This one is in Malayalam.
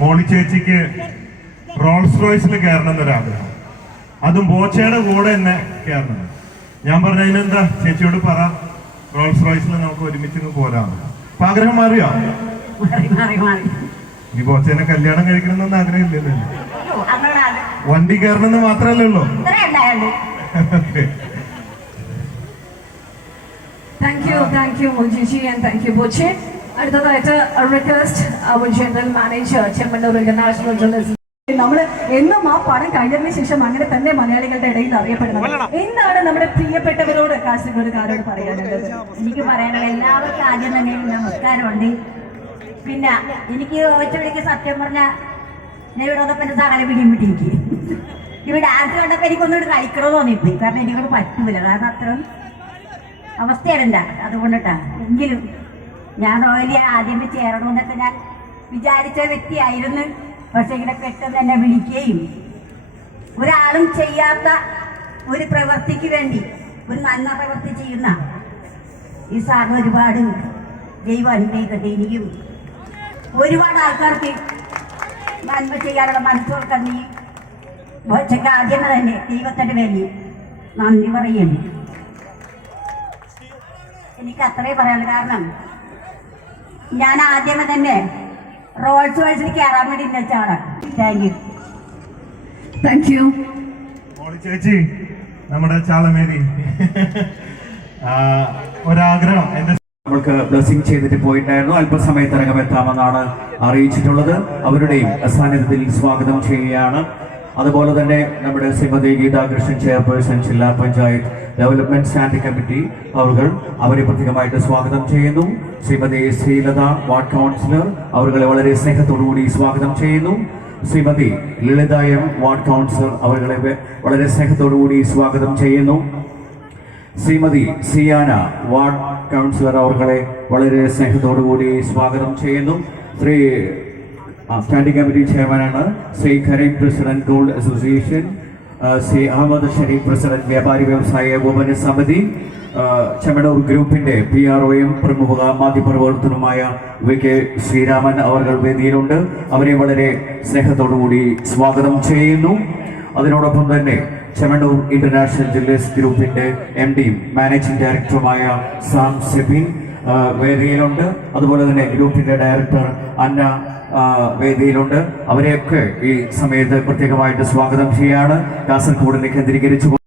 മോളി ചേച്ചിക്ക് റോൾസ് റോയ്സിൽ കയറണം എന്നൊരാഗ്രഹം അതും ബോച്ചയുടെ കൂടെ തന്നെ കയറണം. ഞാൻ പറഞ്ഞ അതിനെന്താ? ചേച്ചിയോട് പറ. റോൾസ് റോയ്സിൽ നമുക്ക് ഒരുമിച്ച് പോരാം അപ്പൊ ആഗ്രഹം മാറിയോ? മാറി മാറി മാറി. ഈ ബോച്ചേനെ കല്യാണം കഴിക്കണമെന്നൊന്നും ആഗ്രഹമില്ലല്ലോ വണ്ടി കയറണമെന്ന് മാത്രമല്ലല്ലോ താങ്ക് യു താങ്ക് യു മോജിജി ആൻഡ് താങ്ക് യു ബോച്ചെ. അടുത്തതായിട്ട് റിക്വസ്റ്റ് അവർ general manager Chemmanur international journalist നമ്മൾ എന്നും ആ പണം കഴിഞ്ഞതിന് ശേഷം അങ്ങനെ തന്നെ മലയാളികളുടെ ഇടയിൽ അറിയപ്പെടുന്നത്. എന്താണ് നമ്മുടെ പ്രിയപ്പെട്ടവരോട് കാസർഗോഡുകാരോട് പറയാനുള്ളത്. എനിക്ക് പറയാനുള്ള എല്ലാവർക്കും ആദ്യം തന്നെ നമസ്കാരമുണ്ട്. പിന്നെ എനിക്ക് ഒറ്റവിളിക്ക് സത്യം പറഞ്ഞ ഞാൻ ഇവിടെ വന്നപ്പോൾ സകല പിടിയും വിട്ടിരിക്കും ഇവിടെ ഡാൻസ് കണ്ടപ്പോൾ ഇവിടെ കളിക്കണമെന്ന് തോന്നിപ്പോയി കാരണം എനിക്കോട് പറ്റൂല. കാരണം അത്രയും അവസ്ഥയാണ് അതുകൊണ്ടിട്ടാ എങ്കിലും ഞാൻ റോയലി ആദ്യമേ ചേരണമെന്നൊക്കെ ഞാൻ വിചാരിച്ച വ്യക്തിയായിരുന്നു. പക്ഷെ ഇങ്ങനെ പെട്ടെന്ന് എന്നെ വിളിക്കുകയും ഒരാളും ചെയ്യാത്ത ഒരു പ്രവൃത്തിക്ക് വേണ്ടി ഒരു നന്മ പ്രവൃത്തി ചെയ്യുന്ന ഈ സാറിന് ഒരുപാട് ദൈവം അനുഗ്രഹിക്കട്ടെ. ഇനിയും ഒരുപാട് ആൾക്കാർക്ക് നന്മ ചെയ്യാനുള്ള മനസ്സുകൾക്ക് നീ ഒച്ചക്ക് ആദ്യം തന്നെ ദൈവത്തിന്റെ വേണ്ടി നന്ദി പറയുന്നു. എനിക്ക് അത്രേ പറയാനുള്ളൂ. കാരണം ഞാൻ ആദ്യമേ തന്നെ റോൾസ് റോയ്സിൽ കയറാൻ വേണ്ടി ആളാണ് താങ്ക് യു താങ്ക് യു ചേച്ചി നമ്മുടെ ചാളമേരി. ആ, ഒരാഗ്രഹം. എന്റെ നമ്മൾക്ക് ബ്ലസ്സിംഗ് ചെയ്തിട്ട് പോയിട്ടുണ്ടായിരുന്നു അല്പസമയത്തിനകം എത്താമെന്നാണ് അറിയിച്ചിട്ടുള്ളത്. അവരുടെയും സാന്നിധ്യത്തിൽ സ്വാഗതം ചെയ്യുകയാണ്. അതുപോലെ തന്നെ നമ്മുടെ ശ്രീമതി ഗീതാകൃഷ്ണൻ ചെയർപേഴ്സൺ ജില്ലാ പഞ്ചായത്ത് ഡെവലപ്മെന്റ് സ്റ്റാൻഡിംഗ് കമ്മിറ്റി അവർ അവരെ പ്രത്യേകമായിട്ട് സ്വാഗതം ചെയ്യുന്നു. ശ്രീമതി ശ്രീലത വാർഡ് കൗൺസിലർ അവരെ വളരെ സ്നേഹത്തോടുകൂടി സ്വാഗതം ചെയ്യുന്നു. Shrimati Lalitha M ward councillor അവരെ വളരെ സ്നേഹത്തോടുകൂടി സ്വാഗതം ചെയ്യുന്നു. ശ്രീമതി സിയാന വാർഡ് കൗൺസിലർ അവരെ വളരെ സ്നേഹത്തോടുകൂടി സ്വാഗതം ചെയ്യുന്നു. ശ്രീ സ്റ്റാൻഡിംഗ് കമ്മിറ്റി ചെയർമാനാണ് Shri Karim president gold association Shri Ahmed Sharif president വ്യാപാരി വ്യവസായ ഏകോപന സമിതി ചെമ്മടൂർ ഗ്രൂപ്പിന്റെ പി ആർ ഒയും പ്രമുഖ മാധ്യമപ്രവർത്തനവുമായ വി കെ ശ്രീരാമൻ അവർ വേദിയിലുണ്ട്. അവരെ വളരെ സ്നേഹത്തോടുകൂടി സ്വാഗതം ചെയ്യുന്നു. അതിനോടൊപ്പം തന്നെ ചെമ്മണ്ണൂർ ഇന്റർനാഷണൽ ജില്ലേഴ്സ് ഗ്രൂപ്പിന്റെ എം ഡിയും മാനേജിംഗ് ഡയറക്ടറുമായ സാം സെബിൻ വേദിയിലുണ്ട്. അതുപോലെ തന്നെ ഗ്രൂപ്പിന്റെ ഡയറക്ടർ അന്ന വേദിയിലുണ്ട്. അവരെയൊക്കെ ഈ സമയത്ത് പ്രത്യേകമായിട്ട് സ്വാഗതം ചെയ്യാണ്. കാസർഗോഡിനെ കേന്ദ്രീകരിച്ചു